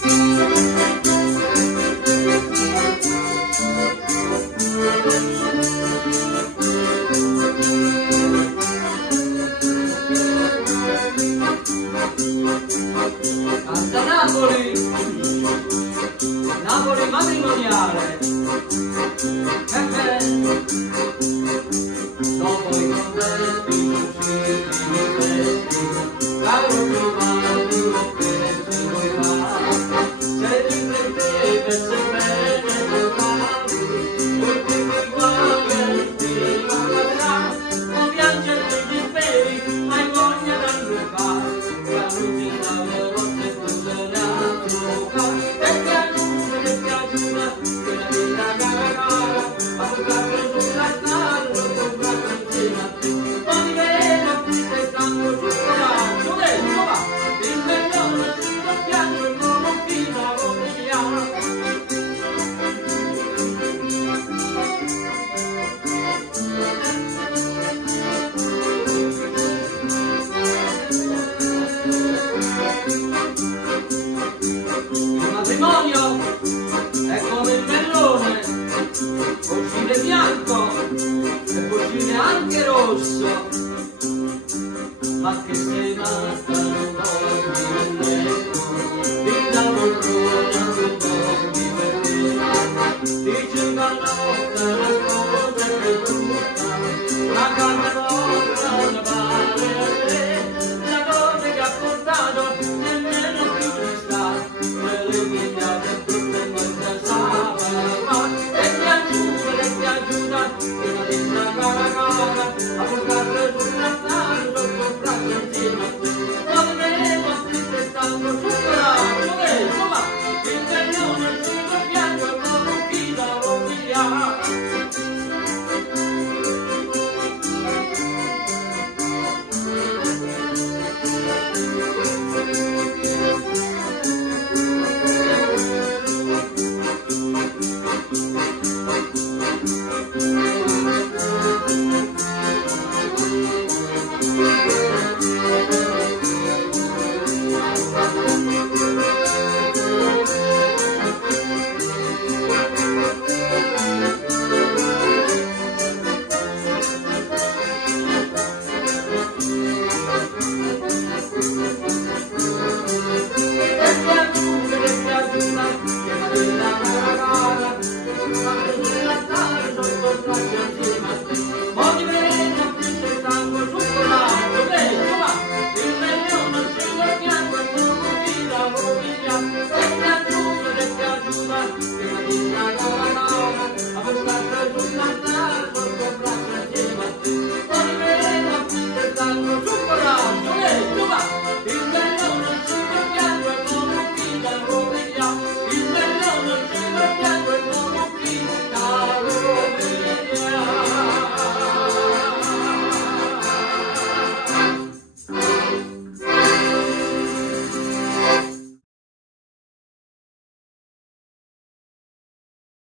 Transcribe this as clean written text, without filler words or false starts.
Canta Napoli, Napoli matrimoniale, e beh, dopo i contesti usciti i festi, caro Giovanni, che ci vuoi fare? Se ti prendete, se bene trovavi, ultimi guardi, ma cadrà, non piangere i disperi, ma hai voglia d'angufare. Il matrimonio è come il melone, può uscire bianco e può uscire anche rosso, ma che sei matta non vuoi